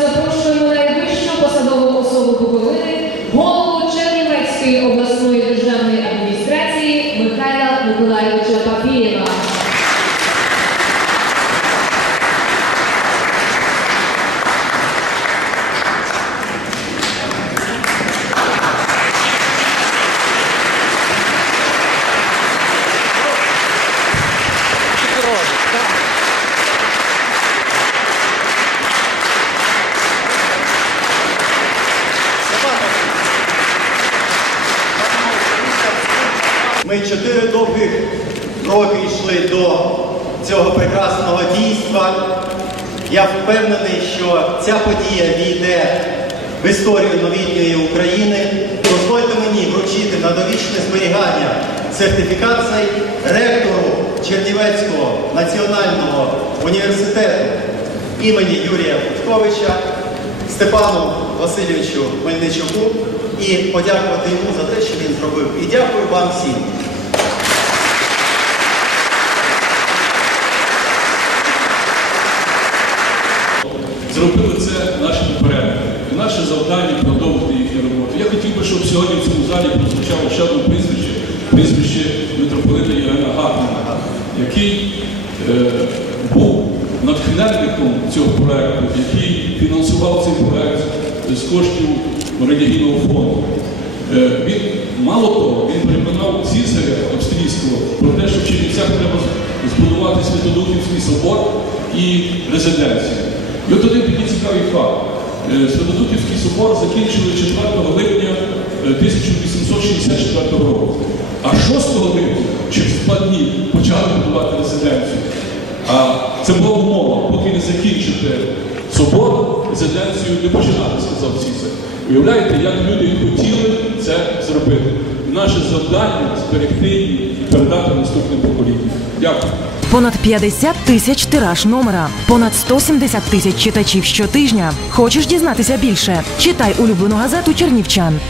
Запрошуємо найвищу посадову особу Буковини, голову Чернівецької обласної державної адміністрації Михайла Миколайовича Папієва. Ми чотири довгих роки йшли до цього прекрасного дійства. Я впевнений, що ця подія війде в історію новітньої України. Дозвольте мені вручити на довічне зберігання сертифікат ректору Чернівецького національного університету імені Юрія Федьковича Степану Васильовичу Мельничуку і подякувати йому за те, що він зробив. І дякую вам всім. Зробили це наші попередники. І наше завдання продовжити їхню роботу. Я хотів би, щоб сьогодні в цьому залі прозвучало ще одне прізвище, прізвище митрополита Євгена Гатмана, який е, був натхненником цього проекту, який фінансував цей проект з коштів релігійного фонду. Е, він, мало того, він переконав Цісаря австрійського про те, що в Чернівцях треба збудувати Святодухівський собор і резиденцію. І от один такий цікавий факт. Е, Святодухівський собор закінчили 4 липня е, 1864 року. А 6 липня, через два дні, почали будувати резиденцію. А це була умова, поки не закінчите собор, резиденцію не починати, сказав Цісар. Уявляєте, як люди хотіли це зробити. Наше завдання зберегти її і передати наступним поколінням. Дякую. Понад 50 тисяч тираж номера, понад 170 тисяч читачів щотижня. Хочеш дізнатися більше? Читай улюблену газету Чернівчан.